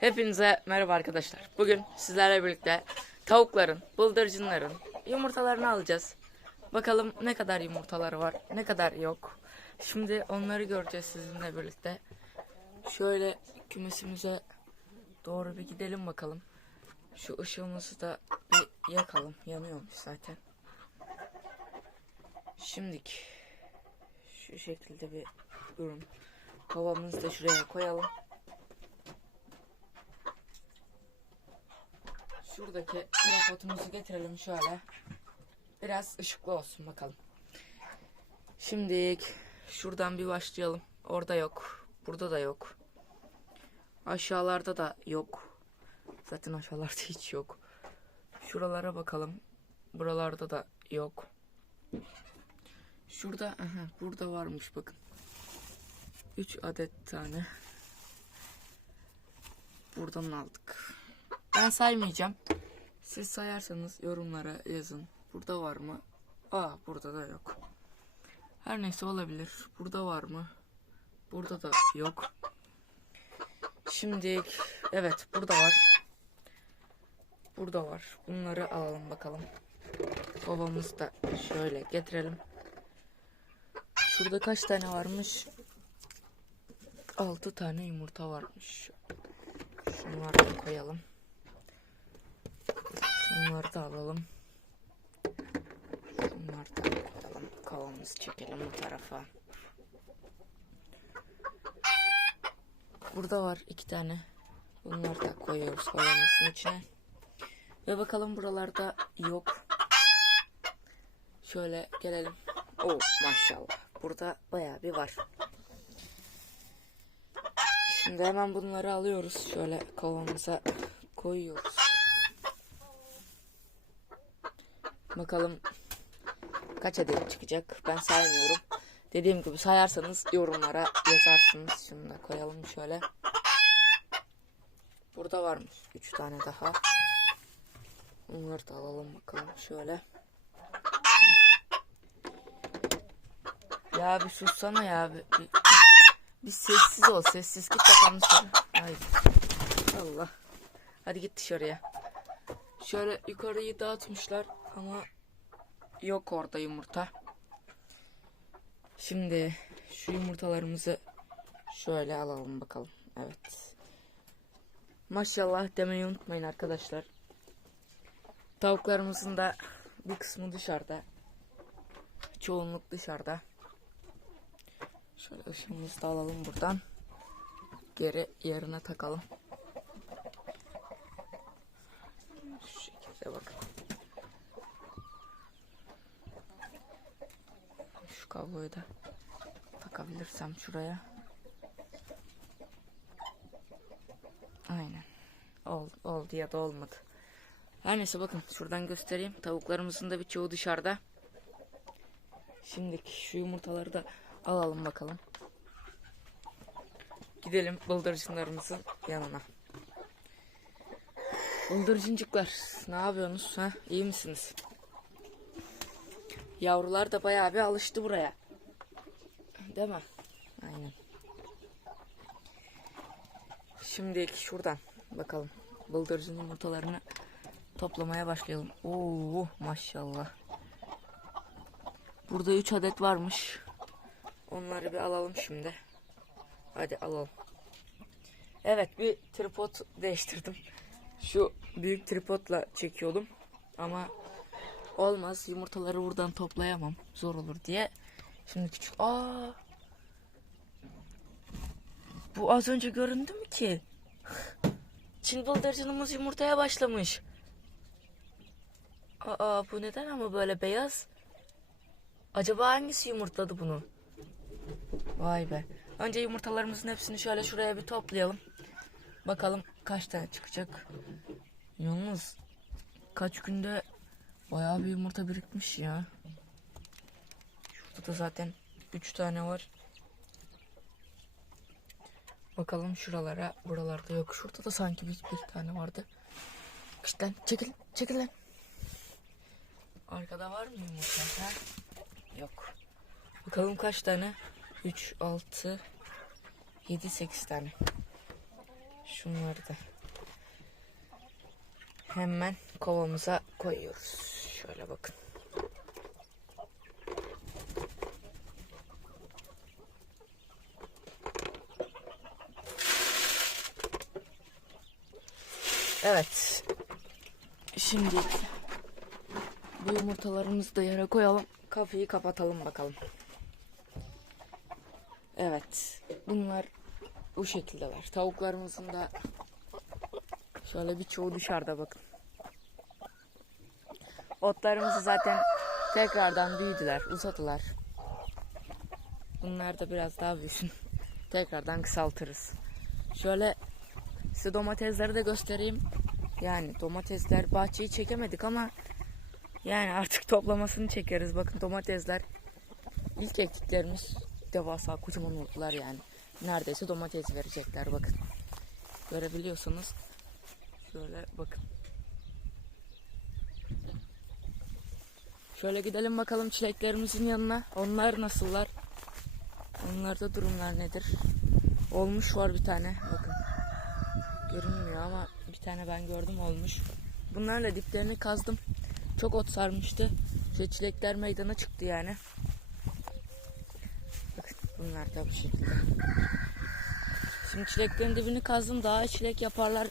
Hepinize merhaba arkadaşlar. Bugün sizlerle birlikte tavukların, bıldırcınların yumurtalarını alacağız. Bakalım ne kadar yumurtaları var, ne kadar yok. Şimdi onları göreceğiz sizinle birlikte. Şöyle kümesimize doğru bir gidelim bakalım. Şu ışığımızı da bir yakalım. Yanıyormuş zaten. Şimdiki şu şekilde bir durum. Kovamızı da şuraya koyalım. Şuradaki tripodumuzu getirelim şöyle. Biraz ışıklı olsun bakalım. Şimdi şuradan bir başlayalım. Orada yok. Burada da yok. Aşağılarda da yok. Zaten aşağılarda hiç yok. Şuralara bakalım. Buralarda da yok. Şurada, aha, burada varmış bakın. 3 adet tane. Buradan aldık. Ben saymayacağım. Siz sayarsanız yorumlara yazın. Burada var mı? Aa burada da yok. Her neyse olabilir. Burada var mı? Burada da yok. Şimdi evet burada var. Burada var. Bunları alalım bakalım. Kovamızı da şöyle getirelim. Şurada kaç tane varmış? 6 tane yumurta varmış. Şunları da koyalım. Şunları da alalım. Şunları da koyalım. Kovamızı çekelim bu tarafa. Burada var iki tane. Bunları da koyuyoruz kovamızın içine. Ve buralarda yok. Şöyle gelelim. Oh maşallah. Burada bayağı bir var. Şimdi hemen bunları alıyoruz. Şöyle kovamıza koyuyoruz. Bakalım kaç adet çıkacak. Ben saymıyorum. Dediğim gibi sayarsanız yorumlara yazarsınız. Şunu da koyalım şöyle. Burada varmış 3 tane daha. Bunları da alalım bakalım şöyle. Ya bir sussana ya. Bir, bir, bir sessiz ol. Sessiz git bakalım dışarı. Haydi. Allah. Hadi git dışarıya. Şöyle yukarıyı dağıtmışlar ama yok orada yumurta. Şimdi şu yumurtalarımızı şöyle alalım bakalım. Evet. Maşallah demeyi unutmayın arkadaşlar. Tavuklarımızın da bir kısmı dışarıda. Çoğunluk dışarıda. Şöyle ışığımızı da alalım buradan. Geri yerine takalım. Şu şekilde bakın. Şu kabloyu da takabilirsem şuraya. Aynen. Oldu, oldu ya da olmadı. Her neyse bakın şuradan göstereyim. Tavuklarımızın da birçoğu dışarıda. Şimdi şu yumurtaları da alalım bakalım. Gidelim bıldırcınlarımızın yanına. Bıldırcıncıklar ne yapıyorsunuz? Ha? İyi misiniz? Yavrular da bayağı bir alıştı buraya. Değil mi? Aynen. Şimdi şuradan bakalım. Bıldırcın yumurtalarını toplamaya başlayalım. Oo maşallah. Burada 3 adet varmış. Onları bir alalım şimdi. Hadi alalım. Evet bir tripod değiştirdim. Şu büyük tripodla çekiyordum. Ama olmaz. Yumurtaları buradan toplayamam. Zor olur diye. Şimdi küçük. Aa. Bu az önce göründü mü ki? Çin bıldırcınımız yumurtaya başlamış. Aa bu neden ama böyle beyaz? Acaba hangisi yumurtladı bunu? Vay be. Önce yumurtalarımızın hepsini şöyle şuraya bir toplayalım. Bakalım kaç tane çıkacak. Yalnız kaç günde bayağı bir yumurta birikmiş ya. Şurada da zaten 3 tane var. Bakalım şuralara. Buralarda yok. Şurada da sanki bir, bir tane vardı. İşte çekil. Çekil lan. Arkada var mı yumurta? Ha? Yok. Bakalım kaç tane? 3, 6, 7, 8 tane. Şunları da hemen kovamıza koyuyoruz. Şöyle bakın. Evet. Şimdi bu yumurtalarımızı da yere koyalım. Kafayı kapatalım bakalım. Evet. Bunlar bu şekildeler. Tavuklarımızın da şöyle birçoğu dışarıda bakın. Otlarımızı zaten tekrardan büyüdüler, uzadılar. Bunlar da biraz daha büyüsün. Tekrardan kısaltırız. Şöyle size domatesleri de göstereyim. Yani domatesler bahçeyi çekemedik ama yani artık toplamasını çekeriz. Bakın domatesler ilk ektiklerimiz devasa kocaman oldular yani. Neredeyse domates verecekler bakın. Görebiliyorsunuz. Şöyle bakın. Şöyle gidelim bakalım çileklerimizin yanına. Onlar nasıllar? Onlarda durumlar nedir? Olmuş var bir tane. Bakın. Görünmüyor ama bir tane ben gördüm olmuş. Bunlarla diplerini kazdım. Çok ot sarmıştı. Şu çilekler meydana çıktı yani. Bakın bunlar da bu şekilde. Şimdi çileklerin dibini kazdım. Daha çilek yaparlar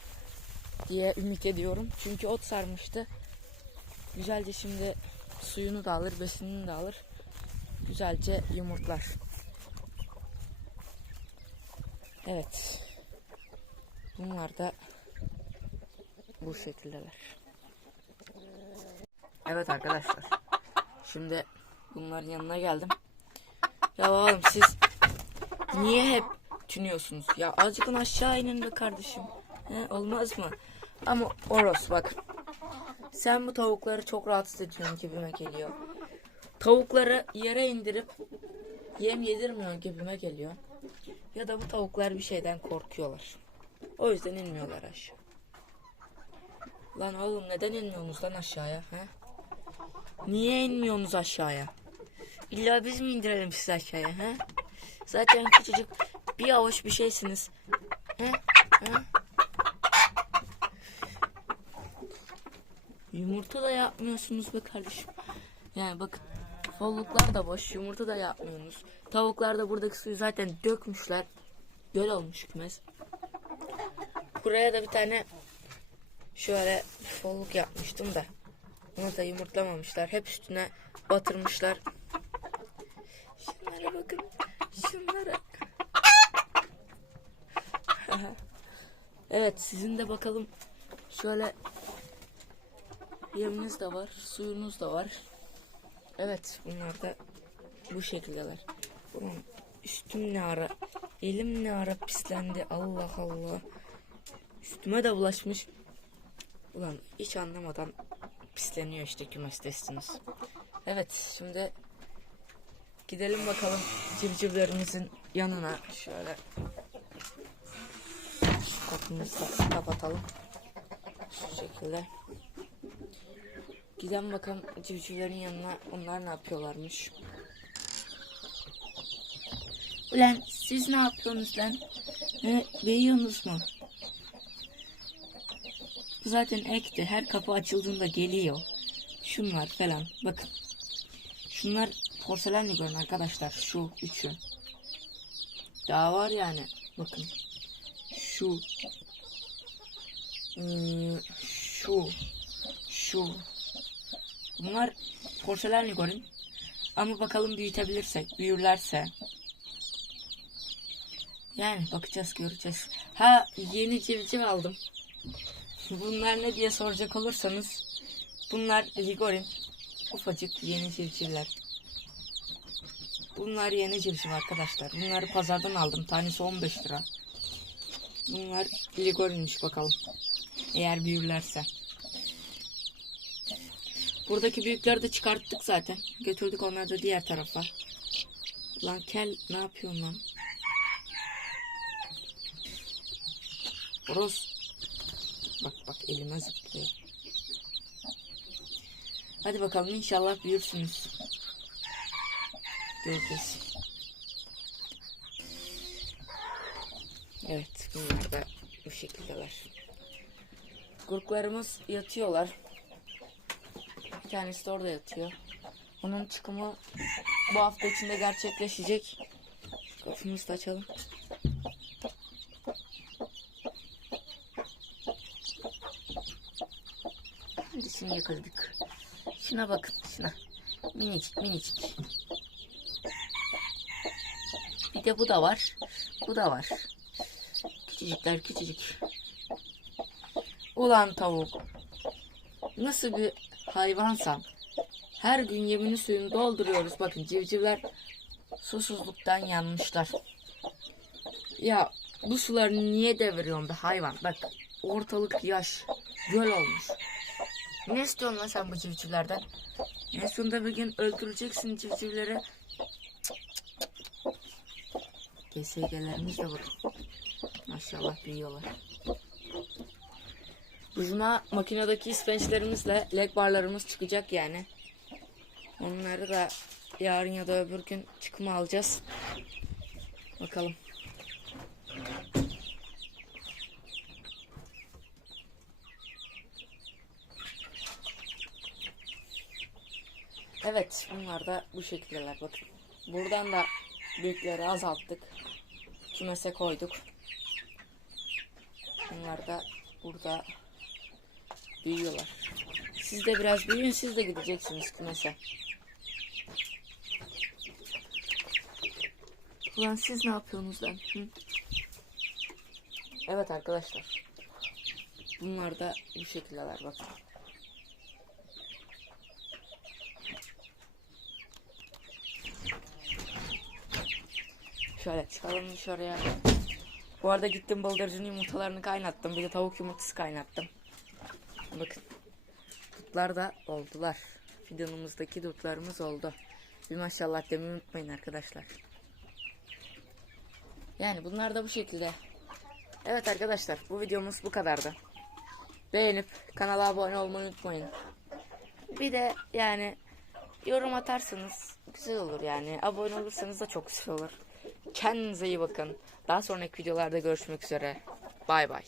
diye ümit ediyorum. Çünkü ot sarmıştı. Güzelce şimdi suyunu da alır, besinini de alır. Güzelce yumurtlar. Evet. Bunlar da bu şekildeler. Evet arkadaşlar. Şimdi bunların yanına geldim. Ya oğlum siz niye hep tünüyorsunuz? Ya azıcık aşağı inin be kardeşim. He, olmaz mı? Ama Oros bak. Sen bu tavukları çok rahatsız ediyorsun gibime geliyor. Tavukları yere indirip yem yedirmiyor gibime geliyor. Ya da bu tavuklar bir şeyden korkuyorlar. O yüzden inmiyorlar aşağı. Lan oğlum neden inmiyorsunuz lan aşağıya? He? Niye inmiyorsunuz aşağıya? İlla biz mi indirelim sizi aşağıya? He? Zaten küçücük bir avuç bir şeysiniz. He? He? Yumurta da yapmıyorsunuz be kardeşim. Yani bakın folluklar da boş yumurta da yapmıyorsunuz. Tavuklar da buradaki suyu zaten dökmüşler. Göl olmuş kümes. Buraya da bir tane şöyle folluk yapmıştım da. Onu da yumurtlamamışlar. Hep üstüne batırmışlar. Şunlara bakın. Şunlara. evet sizin de bakalım. Şöyle yeminiz de var. Suyunuz da var. Evet bunlar da bu şekildeler. Ulan üstüm ne ara, elim ne ara pislendi. Allah Allah. Üstüme de bulaşmış. Ulan hiç anlamadan pisleniyor işte kümestesiniz. Evet şimdi gidelim bakalım civcivlerimizin yanına. Şöyle kapımızı kapatalım. Şu şekilde. Gidelim bakalım civcivlerin yanına. Onlar ne yapıyorlarmış. Ulan siz ne yapıyorsunuz lan? He, büyüyorsunuz mu? Zaten ekti. Her kapı açıldığında geliyor. Şunlar falan. Bakın. Şunlar porselen görün arkadaşlar. Şu üçü. Daha var yani. Bakın. Şu. Hmm, şu. Şu. Bunlar porselen görün. Ama bakalım büyütebilirsek. Büyürlerse. Yani bakacağız göreceğiz. Ha yeni civciv aldım. Bunlar ne diye soracak olursanız bunlar ligorin. Ufacık yeni civcivler. Bunlar yeni civciv arkadaşlar. Bunları pazardan aldım. Tanesi 15 lira. Bunlar ligorinmiş bakalım. Eğer büyürlerse. Buradaki büyükleri de çıkarttık zaten. Götürdük onları da diğer tarafa. Lan kel ne yapıyorsun lan? Horoz. Bak bak elime zıplıyor. Hadi bakalım inşallah büyürsünüz. Göreceğiz. Evet bunlar da bu şekildeler. Gurklarımız yatıyorlar. Tanesi de orada yatıyor. Onun çıkımı bu hafta içinde gerçekleşecek. Kapımızı açalım. Kendisini yakaladık. Şuna bakın şuna. Minicik minicik. Bir de bu da var. Bu da var. Küçücükler küçücük. Ulan tavuk. Nasıl bir hayvansan. Her gün yemini suyunu dolduruyoruz. Bakın civcivler susuzluktan yanmışlar. Ya bu suları niye deviriyorsun be hayvan? Bak ortalık yaş. Göl olmuş. Ne istiyorsun lan sen bu civcivlerden? En sonunda bir gün öldüreceksin civcivleri. GSG'lerimiz de bakın. Maşallah büyüyorlar. Ucuna makinedeki ispençlerimizle leg barlarımız çıkacak yani. Onları da yarın ya da öbür gün çıkma alacağız. Bakalım. Evet bunlar da bu şekildeler bakın. Buradan da büyükleri azalttık. Kümese koyduk. Bunlar da burada büyüyorlar. Siz de biraz büyüyün siz de gideceksiniz kümese. Ulan siz ne yapıyorsunuz lan? Hı? Evet arkadaşlar. Bunlar da bu şekildeler bakın. Şöyle çıkalım dışarıya. Bu arada gittim bıldırcın yumurtalarını kaynattım. Bir de tavuk yumurtası kaynattım. Bakın. Dutlar da oldular. Fidanımızdaki dutlarımız oldu. Bir maşallah demeyi unutmayın arkadaşlar. Yani bunlar da bu şekilde. Evet arkadaşlar bu videomuz bu kadardı. Beğenip kanala abone olmayı unutmayın. Bir de yani yorum atarsanız güzel olur yani. Abone olursanız da çok güzel olur. Kendinize iyi bakın. Daha sonraki videolarda görüşmek üzere. Bay bay.